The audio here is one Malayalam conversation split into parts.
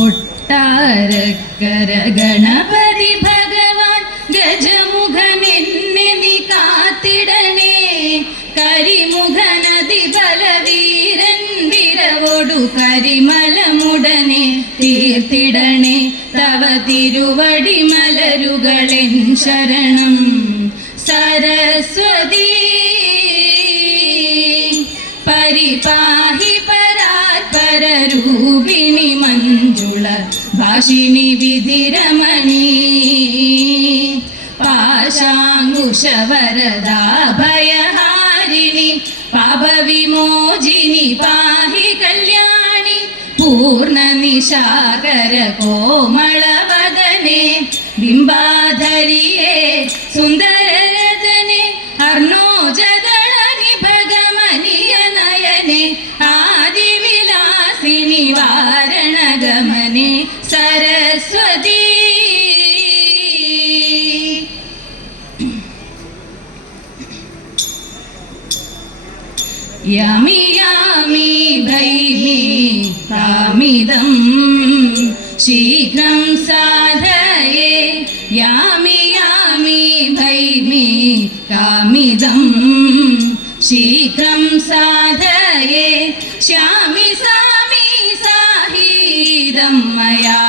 ഒട്ടാരക്കര ഗണപതി ഭഗവാൻ ഗജമുഖനെന്നെ നീ കാത്തിടണേ. കരിമുഖനദി ബലവീരൻ വിരവോടു കരിമലമുടനെ തീർത്തിടണേ. തവ തിരുവടി മലരുകളെൻ ശരണം. സരസ്വതി പരിപാഹി പരാത്പരരൂപിണി മഞ്ജുള ഭാഷിണി വിധിരമണി. പാശാങ്കുശവരദാ ഭയഹാരിണി പാപവിമോചിനി പാഹി കല്യാണി. പൂർണ്ണനിശാകര കോമളവദനെ ബിംബാധരിയേ സുന്ദരരതനെ. അർണോജദളനി ഭഗമനിയ നയനെ ആദിവിലാസിനി വാരണഗമനെ. സരസ്വതി യാമി യാമി ഭൈമി കാമിദം ശീഘ്രം സാധയേ. യാമി യാമി ഭൈമി കാമിദം ശീഘ്രം സാധയേ. ശ്യാമി സാമി സാഹീദം മയാ.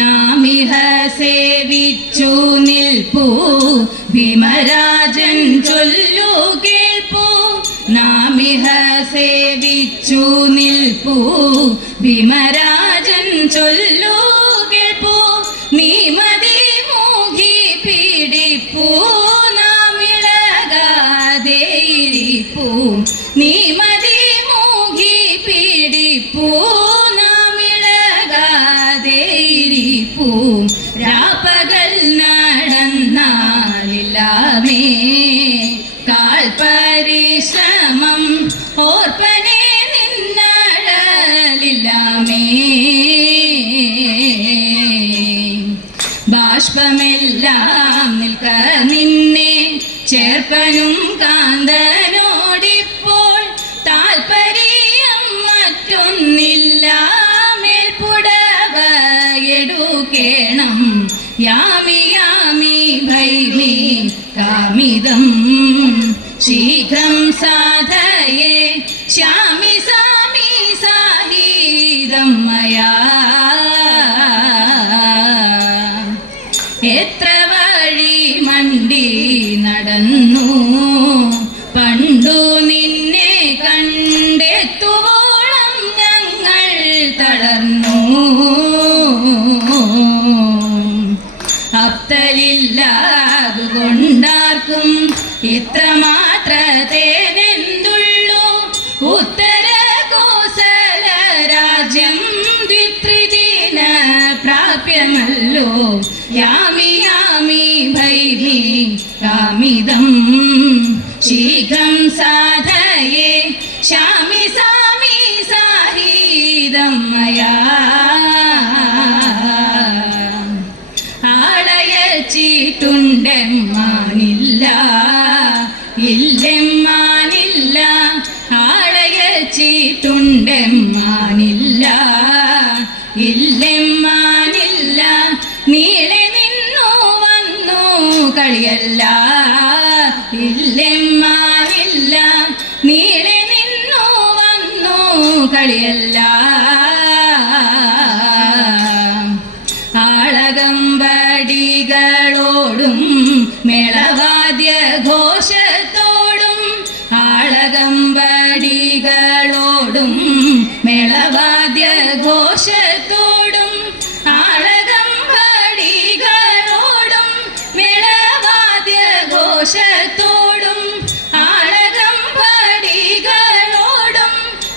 നാമിഹ സേവിച്ചു നിൽപ്പൂ ഭീമരാജൻ ചൊല്ലു കേൾപ്പൂ. നാമിഹ സേവിച്ചു നിൽപ്പൂ ഭീമരാജൻ ചൊല്ലു കേൾപ്പൂ. നീ മതി മൂകി പീഡിപ്പൂ നാമിളകാതെയിരിപ്പൂ. നീ മതി മൂകി പീഡിപ്പൂ നാമിളകാതെയിരിപ്പൂ. രാപ്പകൽ നടന്നാലില്ലാമേ കാൽപരിശ്രമം ഓർപ്പനെ നിന്നഴലില്ലാമേ. ബാഷ്പമെല്ലാം നിൽക്ക നിന്നെ ചേർപ്പനും കാന്തനോടിപ്പോൾ. താൽപര്യം മറ്റൊന്നില്ല മേൽപ്പുടവ എടുക്കേണം. യാമി യാമി ഭൈമി കാമിദം ശീഘ്രം സാധയേ. ശ്യാമി സാമി സാഹീദം മയാ. എത്ര വഴി മണ്ടി നടന്നു പണ്ടു നിന്നെ കണ്ടെത്തുവോളം ഞങ്ങൾ തളർന്നു. അപ്തലില്ലാതുകൊണ്ടാർക്കും ഇത്രമാത്രത്തേനെന്തുള്ളൂ. ഉത്തര കോസല രാജ്യം ദ്വിത്രിദിന പ്രാപ്യമല്ലോ. യാമി യാമി ഭൈമി കാമിദം ശീഘ്രം സാധയേ. ശ്യാമി സാമി സാഹീദം മയാ. ആളയച്ചിട്ടുണ്ടെമ്മാനില്ല ഇല്ലെമ്മാനില്ല. ആളയച്ചിട്ടുണ്ടെമ്മാനില്ല ഇല്ലെമ്മാനില്ല. നീളെ നിന്നു വന്നു കളിയല്ല ഇല്ലെമ്മാനില്ല. നീളെ നിന്നു വന്നു കളിയല്ല. ആളകമ്പടികളോടും മേളവാദ്യ ഘോഷത്തോടും. ആളകമ്പടികളോടും മേളവാദ്യ ഘോഷത്തോടും. ആളകമ്പടികളോടും മേളവാദ്യ ഘോഷത്തോടും. ആളകമ്പടികളോടും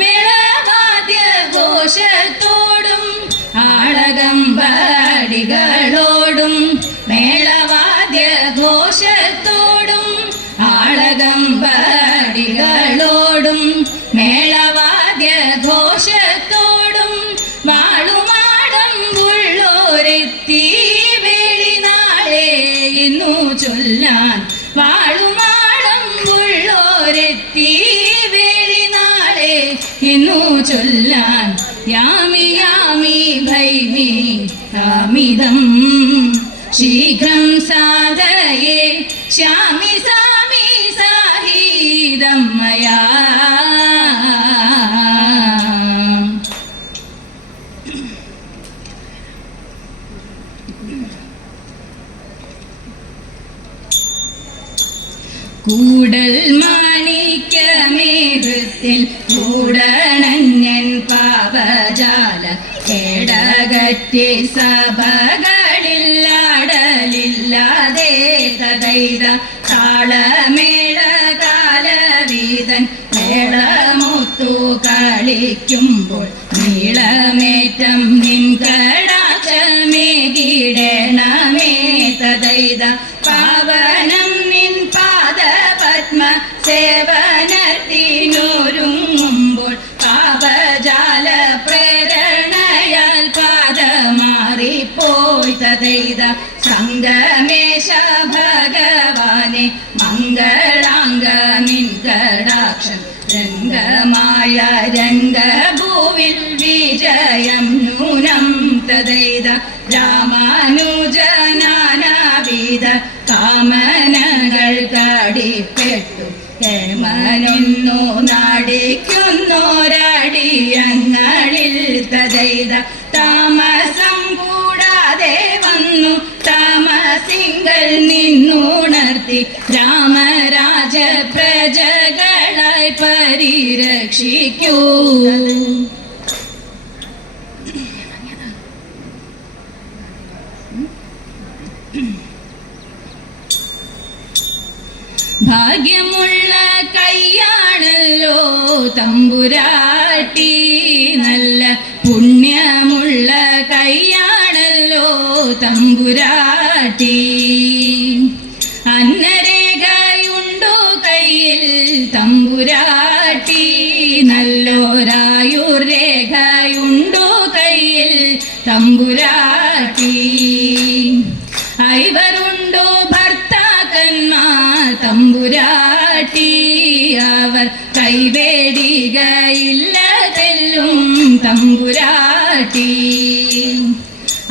മേളവാദ്യ ഘോഷത്തോടും. ആളകമ്പടികളോടും മേളവാദ്യ ഘോഷത്തോടും. ആളകമ്പടികളോടും മേളവാദ്യ ഘോഷത്തോടും. വാളുമാടമ്പുള്ളോരെത്തി വേളിനാളെ എന്നു ചൊല്ലാൻ. വാളുമാടമ്പുള്ളോരെത്തി വേളിനാളെ എന്നു ചൊല്ലാൻ യാമി യാമി ഭൈമി കാമിതം ശീഘ്രം സാധയേ ശ്യാമി സാമി സാഹീദം മയാ. കൂടൽ മാണിക്യമേഹത്തിൽ കൂടണഞ്ഞൻ പാപജാല കേടകറ്റി സഭകളില്ലാടലില്ലാതെ തദൈത താളമേള കാലവീതൻ മേളമുത്തു കളിക്കുമ്പോൾ നീളമേറ്റം നിൻ കടാക്ഷമേകിടണമേ തദൈത പാവനം നിൻ പാദപത്മ സേവനത്തിനൊരുങ്ങുമ്പോൾ പാപജാല പ്രേരണയാൽ പാദമാറിപ്പോയി തദൈത സംഗമേശ ഭഗവാനെ മംഗളാംഗ നിൻ കടാക്ഷം രംഗമായ രംഗഭൂവിൽ വിജയം നൂനം തദൈത രാമാനുജനാനാവിധ കാമനകൾ കടിപ്പെട്ടു കേമനൊന്നു നാടിക്കുന്നോരടിയങ്ങളിൽ തദൈത താമസം കൂടാതെ വന്നു താമസിങ്കൽ നിന്നുണർത്തി രാമരാജ പ്രജകളായി പരിരക്ഷിക്കൂ. ഭാഗ്യമുള്ള കൈയാണല്ലോ തമ്പുരാട്ടി, നല്ല പുണ്യമുള്ള കൈയാണല്ലോ തമ്പുരാട്ടി. അന്നരേഖയുണ്ടു കയ്യിൽ തമ്പുരാട്ടി, നല്ലോരായുരേഖയുണ്ടു കയ്യിൽ തമ്പുരാട്ടി. ഐവരുണ്ടു ഭർത്താക്കന്മാർ തമ്പുരാട്ടി, അവർ കൈവേടികയില്ലതെല്ലും തമ്പുരാട്ടി.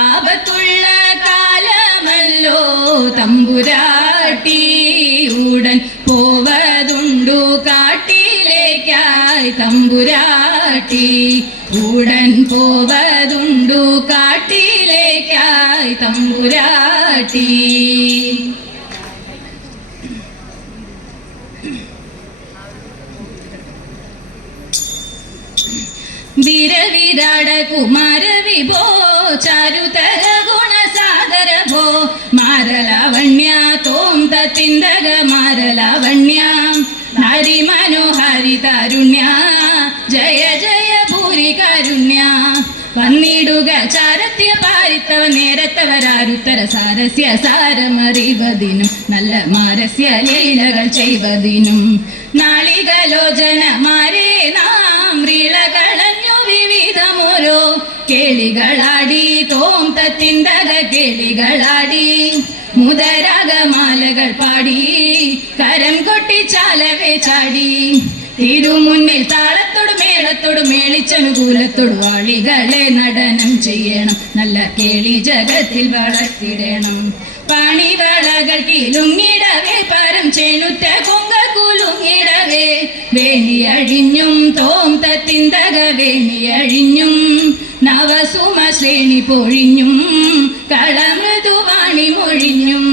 ആപത്തുള്ള കാലമല്ലോ തമ്പുരാട്ടി, ഉടൻ പോവതുണ്ടു കാട്ടിലേക്കായി തമ്പുരാട്ടി, ഉടൻ പോവതുണ്ടു കാട്ടിലേക്കായി തമ്പുരാട്ടി. വീരവിരാട കുമാര വിഭോ ചാരുതര ഗുണസാഗര ഭോ മാരലാവണ്യ തോം തിന്ദക മാരലാവണ്യ നാരി മനോഹാരി താരുണ്യ ജയ ജയ ഭൂരി കാരുണ്യ. വന്നിടുക ചാരത്യ പാരിത്തവ നേരത്തവരാരുത്തര സാരസ്യ സാരമറിവതിനും നല്ല മാരസ്യ ലീലകൾ ചെയ്വതിനും നാളികലോചനമാരെ നാം റീളകളഞ്ഞു വിവിധമോരോ കേളികളാടി തോം തിന്ദക കേളികളാടി മുദരാഗമാലകൾ പാടി കരം കൊട്ടി ചാലവേ ചാടി തിരുമുന്നിൽ താളത്തോട് മേളത്തോട് മേളിച്ചനുകൂലത്തോട് വാളികളെ നടനം ചെയ്യണം നല്ല കേളി ജഗത്തിൽ വളർത്തിടണം. പാണിവളകൾ കിലുങ്ങിടവേ പരം ചേനുറ്റ കൊങ്ക കുലുങ്ങിടവേ വേണിയഴിഞ്ഞും തോം തിന്ദക വേണിയഴിഞ്ഞും നവസുമ ശ്രേണി പൊഴിഞ്ഞും കളമൃദുവാണി മൊഴിഞ്ഞും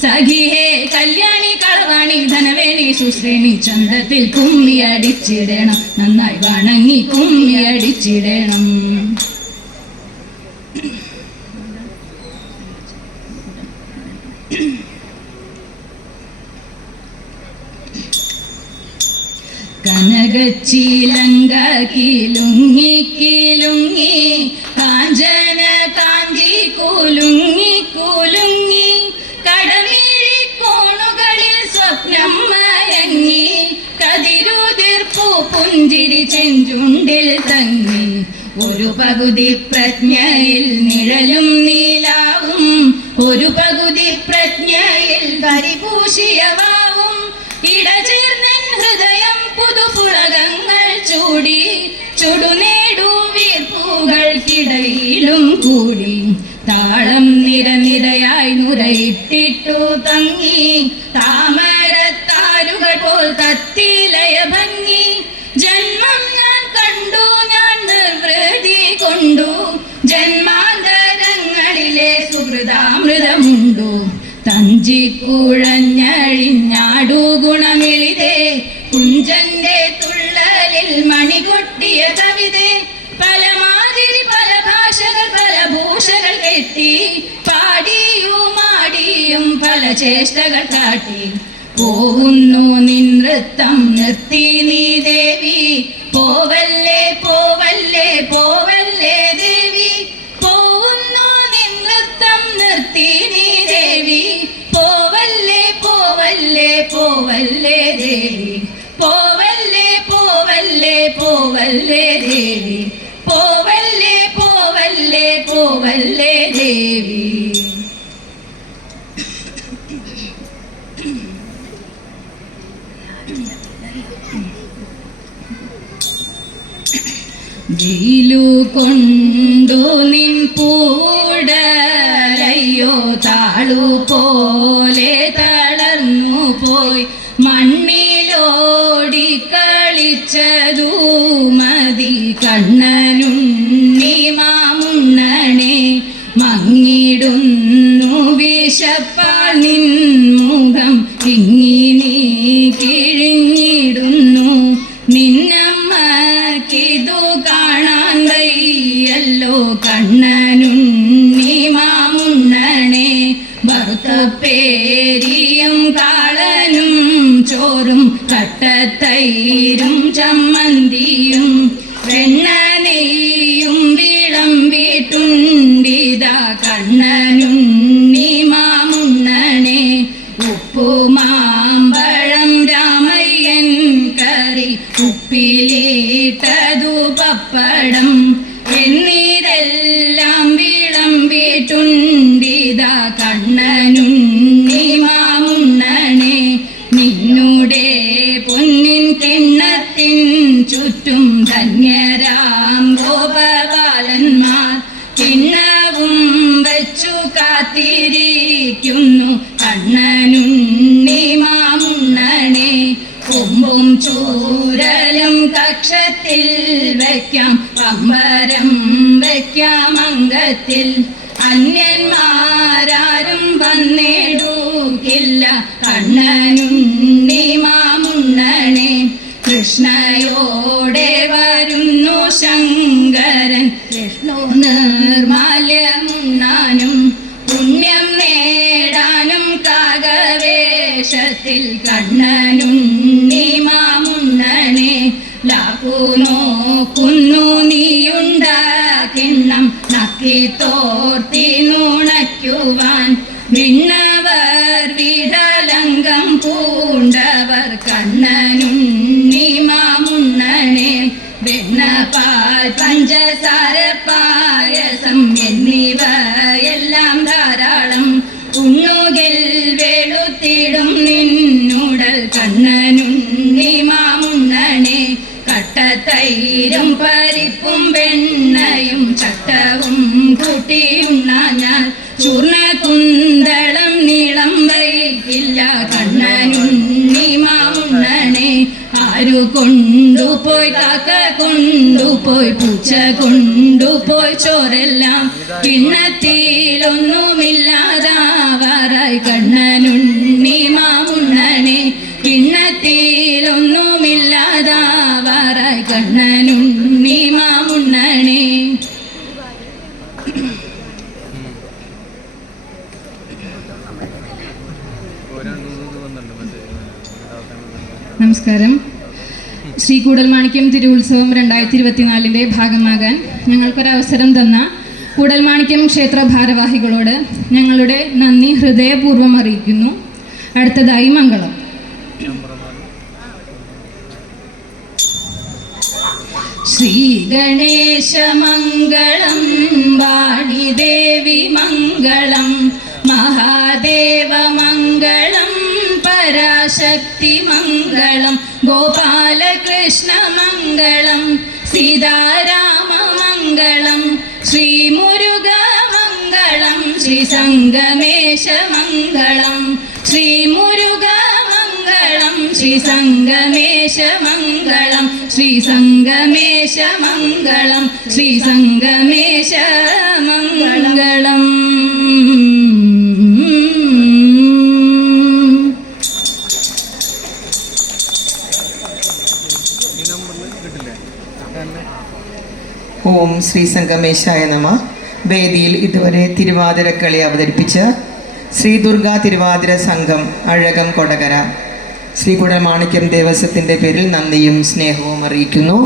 സഖിഹേ കല്യാണി കളവാണി ധനവേണി സുശ്രേണി ചന്തത്തിൽ കുമ്മി അടിച്ചിടണം നന്നായി വണങ്ങി കുമ്മി അടിച്ചിടണം. കനകച്ചീലങ്ക കിലുങ്ങി കിലുങ്ങി കാഞ്ചന കാഞ്ചി കുലുങ്ങി കുലുങ്ങി കടമിഴി കോണുകളിൽ സ്വപ്നം മയങ്ങി കതിരുതിർപ്പു പുഞ്ചിരി ചെഞ്ചുണ്ടിൽ തങ്ങി ഒരു പകുതി പ്രജ്ഞയിൽ നിഴലും നീലാവും ഒരു പകുതി പ്രജ്ഞയിൽ കരിപൂശിയവാവും ഇടചേർന്നൻ ഹൃദയം പുതുപുളകങ്ങൾ ചൂടി കൂടി ചുടുനേടുവീർപ്പുകൾക്കിടയിലും കൂടി താളം നിരനിരയായി നുരയിട്ടിട്ടു തങ്ങി താമരത്താരുകൾ പോൽ തത്തിലയ ഭംഗി ജന്മം ഞാൻ കണ്ടു ഞാൻ നിർവൃതി കൊണ്ടു ജന്മാന്തരങ്ങളിലെ സുഹൃതാമൃതമുണ്ടു തഞ്ചിക്കുഴഞ്ഞഴിഞ്ഞാടു ഗുണമിളിതേ കുഞ്ചന്റെ തുള്ളലിൽ മണികൊട്ടിയ കവിതേ പല മാതിരി പല ഭാഷകൾ പല ഭൂഷകൾ കെട്ടി പാടിയുമാടിയും പല ചേഷ്ടകൾ കാട്ടി പോകുന്നു നിൻ നൃത്തം നിർത്തി നീ ദേവി പോവല്ലേ പോവല്ലേ പോവല്ലേ ദേവി പോകുന്നു നിൻ നൃത്തം നിർത്തി നീ ദേവി പോവല്ലേ പോവല്ലേ പോവല്ലേ ദേവി പോവല്ലേ പോവല്ലേ പോവല്ലേ ദേവി പോവല്ലേ പോവല്ലേ പോവല്ലേ ദേവി. ജയിലു കൊണ്ടു നിൻ പൂടലയ്യോ താളു പോലെ തളർന്നു പോയി മണ്ണിലോടി കളിച്ചതു മതി കണ്ണനുണ്ണി മാമുണ്ണനെ മങ്ങിടുന്നു വിശപ്പാൽ നിൻ മുഖം ഇങ്ങിനി കിഴിഞ്ഞിടുന്നു നിന്നമ്മക്കിതു കാണാൻ വയ്യല്ലോ കണ്ണനുണ്ണി മാമുണ്ണനെ ഭർത്തപ്പേരിയും കാളനും ചോറും കട്ടത്തൈരും ചമ്മന്തിയും വെണ്ണനെയ്യും വിളമ്പിട്ടുണ്ടിതാ കണ്ണനുണ്ണി മാമുണ്ണനെ ഉപ്പുമാമ്പഴം രാമയ്യൻ കറി ഉപ്പിലിട്ടതു പപ്പടം എന്നിതെല്ലാം വിളമ്പിട്ടുണ്ടിതാ കണ്ണനുണ്ണി മാമുണ്ണനെ നിന്നുടെ പൊന്നിൻ കിണ്ണത്തിൻ ചുറ്റും ധന്യരാം ഗോപബാലന്മാർ കിണ്ണവും വെച്ചു കാത്തിരിക്കുന്നു കണ്ണനുണ്ണി മാമുണ്ണനെ കൊമ്പും ചൂരലും കക്ഷത്തിൽ വയ്ക്കാം പമ്പരം വയ്ക്കാം അംഗത്തിൽ അന്യന്മാരാരും വന്നിടുകില്ല കണ്ണനുണ്ണി മാമുണ്ണനെ കൃഷ്ണയോടെ വരുന്നു ശങ്കരൻ വിഷ്ണു നിർമാല്യമുണ്ണാനും പുണ്യം നേടാനും കാകവേഷത്തിൽ കണ്ണനുണ്ണി മാമുണ്ണനെ ലാക്കു നോക്കുന്നു നീയുണ്ട കിണ്ണം നക്കി തോർത്തി നുണയ്ക്കുവാൻ വിണ്ണവർ വിടലങ്കം പൂണ്ടവർ കണ്ണനുണ്ണി മാമുണ്ണനെ വെണ്ണപ്പാൽ പഞ്ചസാര പായസം എന്നിവയെല്ലാം ധാരാളം ഉണ്ണുകിൽ വെളുത്തിടും നിന്നുടൽ കണ്ണനുണ്ണി മാമുണ്ണനെ കട്ടത്തൈരും പരിപ്പും വെണ്ണയും ചട്ടവും കൂട്ടിയുണ്ണാഞ്ഞാൽ ചൂർണ കുന്തളം നീളം വൈകില്ല കണ്ണനുണ്ണി മാമുണ്ണനെ ആരു കൊണ്ടുപോയി കാക്ക കൊണ്ടുപോയി പൂച്ച കൊണ്ടുപോയി ചോരെല്ലാം കിണ്ണത്തിലൊന്നുമില്ലാതാവാറായി കണ്ണനുണ്ണി മാമുണ്ണനെ കിണ്ണത്തിലൊന്നുമില്ലാതാവാറായി കണ്ണനുണ്ണി മാമുണ്ണനെ. നമസ്കാരം. ശ്രീ കൂടൽമാണിക്യം തിരുവുത്സവം 2024 ഭാഗമാകാൻ ഞങ്ങൾക്കൊരവസരം തന്ന കൂടൽമാണിക്യം ക്ഷേത്ര ഭാരവാഹികളോട് ഞങ്ങളുടെ നന്ദി ഹൃദയപൂർവ്വം അറിയിക്കുന്നു. അടുത്തതായി മംഗളം. ശ്രീ ഗണേശ മംഗളം വാണിദേവി മംഗളം മഹാദേവ മംഗളം പരാശക്തി മംഗളം ഗോപാലകൃഷ്ണ കൃഷ്ണമംഗളം സീതാരാമമംഗളം ശ്രീമുരുകമംഗളം ശ്രീസംഗമേശമംഗളം ശ്രീമുരുകമംഗളം ശ്രീസംഗമേശമംഗളം ശ്രീസംഗമേശമംഗളം ശ്രീസംഗമേശമംഗളം. ഓം ശ്രീ സംഗമേശായ നമ. വേദിയിൽ ഇതുവരെ തിരുവാതിരക്കളി അവതരിപ്പിച്ച ശ്രീ ദുർഗാ തിരുവാതിര സംഘം അഴകം കൊടകര ശ്രീ കുടൽമാണിക്യം ദേവസ്വത്തിൻ്റെ പേരിൽ നന്ദിയും സ്നേഹവും അറിയിക്കുന്നു.